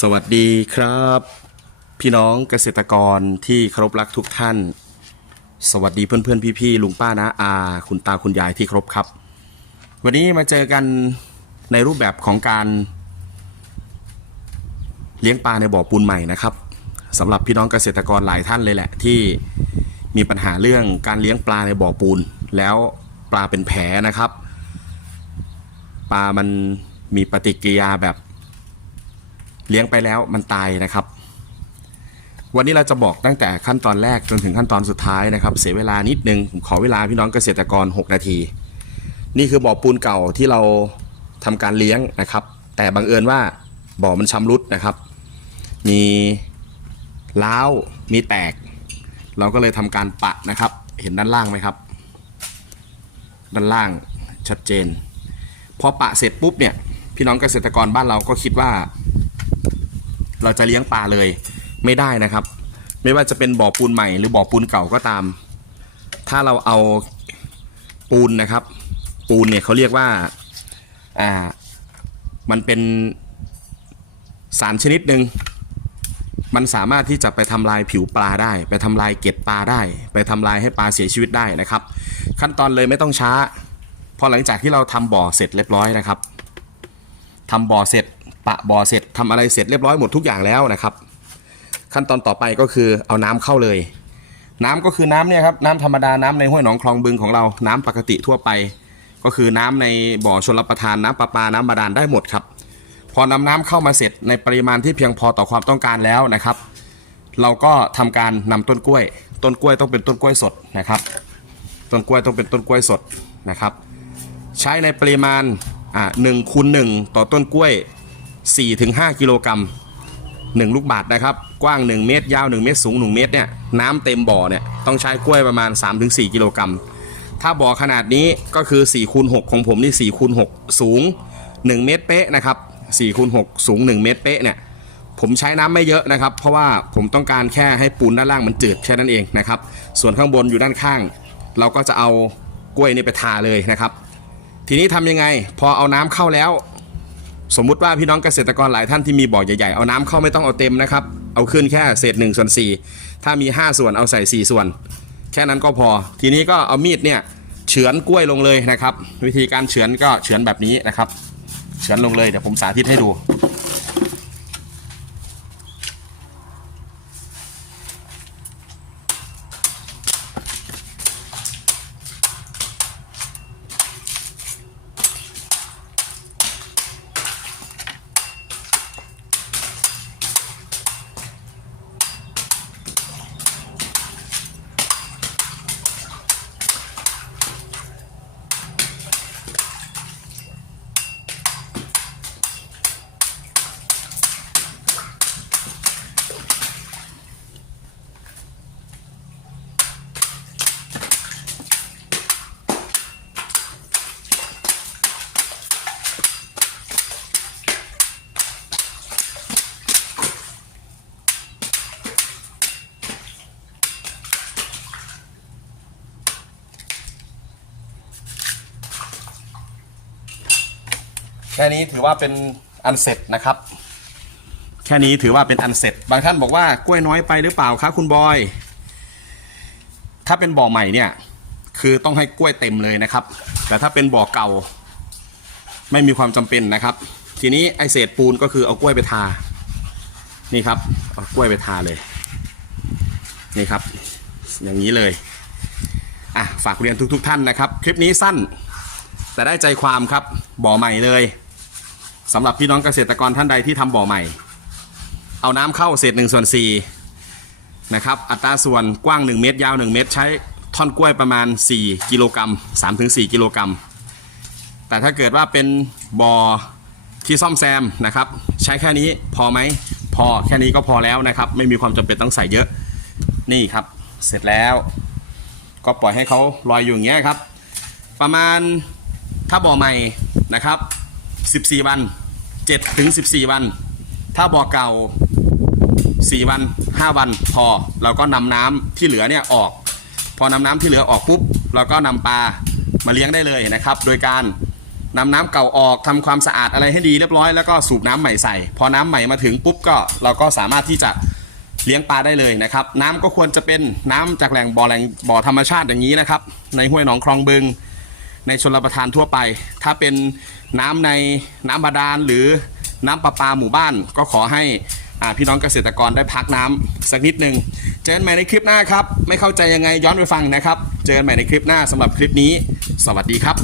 สวัสดีครับ พี่น้องเกษตรกรที่เคารพรักทุกท่าน สวัสดีเพื่อนๆพี่ๆลุงป้านะอา คุณตาคุณยายที่เคารพครับ วันนี้มาเจอกันในรูปแบบของการเลี้ยงปลาในบ่อปูนใหม่นะครับสำหรับพี่น้องเกษตรกรหลายท่านเลยแหละ ที่มีปัญหาเรื่องการเลี้ยงปลาในบ่อปูน แล้วปลาเป็นแผลนะครับ ปลามันมีปฏิกิริยาแบบ เลี้ยงไปแล้วมันตายนะครับ วันนี้เราจะบอกตั้งแต่ขั้นตอนแรกจนถึงขั้นตอนสุดท้ายนะครับ เสียเวลานิดนึงผมขอเวลาพี่น้องเกษตรกร 6 นาที นี่คือบ่อปูนเก่าที่เราทำการเลี้ยงนะครับ แต่บังเอิญว่าบ่อมันชำรุดนะครับ มีล้าวมีแตก เราก็เลยทำการปะนะครับ เห็นด้านล่างไหมครับ ด้านล่างชัดเจนพอปะเสร็จปุ๊บเนี่ยพี่น้องเกษตรกรบ้านเราก็คิดว่า เราจะเลี้ยงปลาเลย ไม่ได้นะครับ ไม่ว่าจะเป็นบ่อปูนใหม่หรือบ่อปูนเก่าก็ตาม ถ้าเราเอาปูนนะครับ ปูนเนี่ยเขาเรียกว่าอ่ามันเป็นสารชนิดหนึ่งมันสามารถที่จะไปทำลายผิวปลาได้ ไปทำลายเกล็ดปลาได้ ไปทำลายให้ปลาเสียชีวิตได้นะครับ ขั้นตอนเลยไม่ต้องช้าพอหลังจากที่เราทำบ่อเสร็จเรียบร้อยนะครับทำบ่อเสร็จ ปะบ่อเสร็จทำอะไรเสร็จเรียบร้อยหมดทุกอย่างแล้วนะครับ ขั้นตอนต่อไปก็คือเอาน้ำเข้าเลย น้ำก็คือน้ำเนี่ยครับน้ำธรรมดาน้ำในห้วยหนองคลองบึงของเราน้ำปกติทั่วไป ก็คือน้ำในบ่อชลประทานน้ำประปาน้ำบาดาลได้หมดครับ พอนำน้ำเข้ามาเสร็จในปริมาณที่เพียงพอต่อความต้องการแล้วนะครับ เราก็ทำการนำต้นกล้วย ต้นกล้วยต้องเป็นต้นกล้วยสดนะครับ ต้นกล้วยต้องเป็นต้นกล้วยสดนะครับ ใช้ในปริมาณอ่าหนึ่งคูณหนึ่งต่อต้นกล้วย 4-5 กิโลกรัม1ลูกบาทนะครับ กว้าง 1 เมตร ยาว 1 เมตร สูง 1 เมตรเนี่ยน้ำเต็มบ่อเนี่ยต้องใช้กล้วยประมาณ 3-4 กิโลกรัม ถ้าบ่อขนาดนี้ก็คือ4คูณ6ของผมนี่4คูณ6สูง 1 เมตรเป๊ะนะครับ4คูณ6สูง 1 เมตรเป๊ะเนี่ยผมใช้น้ำไม่เยอะนะครับ เพราะว่าผมต้องการแค่ให้ปูนด้านล่างมันจืดแค่นั้นเองนะครับ ส่วนข้างบนอยู่ด้านข้าง เราก็จะเอากล้วยนี่ไปทาเลยนะครับ ทีนี้ทำยังไง พอเอาน้ำเข้าแล้ว สมมุติว่าพี่น้องเกษตรกรหลายท่านที่มีบ่อใหญ่ๆ เอาน้ำเข้าไม่ต้องเอาเต็มนะครับ เอาขึ้นแค่เศษ1ส่วน4ถ้ามี 5 ส่วนเอาใส่ 4 ส่วน แค่นั้นก็พอ ทีนี้ก็เอามีดเนี่ยเฉือนกล้วยลงเลยนะครับ วิธีการเฉือนก็เฉือนแบบนี้นะครับ เฉือนลงเลยเดี๋ยวผมสาธิตให้ดู แค่นี้ถือว่าเป็นอันเสร็จนะครับ แค่นี้ถือว่าเป็นอันเสร็จ บางท่านบอกว่ากล้วยน้อยไปหรือเปล่าคะคุณบอย ถ้าเป็นบ่อใหม่เนี่ย คือต้องให้กล้วยเต็มเลยนะครับ แต่ถ้าเป็นบ่อเก่า ไม่มีความจำเป็นนะครับ ทีนี้ไอเศษปูนก็คือเอากล้วยไปทา นี่ครับ เอากล้วยไปทาเลย นี่ครับ อย่างนี้เลยอะฝากเรียนทุกๆท่านนะครับ คลิปนี้สั้น แต่ได้ใจความครับบ่อใหม่เลย สำหรับพี่น้องเกษตรกรท่านใดที่ทำบ่อใหม่ เอาน้ำเข้าเศษ1ส่วน4นะครับอัตราส่วนกว้าง 1 เมตรยาว 1 เมตร ใช้ท่อนกล้วยประมาณ 4 กิโลกรัม3-4 กิโลกรัม แต่ถ้าเกิดว่าเป็นบ่อที่ซ่อมแซมนะครับใช้แค่นี้พอไหมพอแค่นี้ก็พอแล้วนะครับ ไม่มีความจำเป็นต้องใส่เยอะนี่ครับ เสร็จแล้ว ก็ปล่อยให้เขาลอยอยู่อย่างเงี้ยครับ ประมาณถ้าบ่อใหม่นะครับ 14 วัน7ถึง14 วัน ถ้าบ่อเก่า 4 วัน 5 วันพอเราก็นำน้ำที่เหลือเนี่ยออก พอนำน้ำที่เหลือออกปุ๊บเราก็นำปลามาเลี้ยงได้เลยนะครับ โดยการนำน้ำเก่าออกทำความสะอาดอะไรให้ดีเรียบร้อยแล้วก็สูบน้ำใหม่ใส่ พอน้ำใหม่มาถึงปุ๊บก็เราก็สามารถที่จะเลี้ยงปลาได้เลยนะครับ น้ำก็ควรจะเป็นน้ำจากแหล่งบ่อแหล่งบ่อธรรมชาติอย่างนี้นะครับ ในห้วยหนองคลองบึง ในชลประทานทั่วไป ถ้าเป็น น้ำในน้ำบาดาลหรือน้ำประปาหมู่บ้าน ก็ขอให้อ่าพี่น้องเกษตรกรได้พักน้ำสักนิดหนึ่งเจอกันใหม่ในคลิปหน้าครับ ไม่เข้าใจยังไงย้อนไปฟังนะครับ เจอกันใหม่ในคลิปหน้าสำหรับคลิปนี้ สวัสดีครับ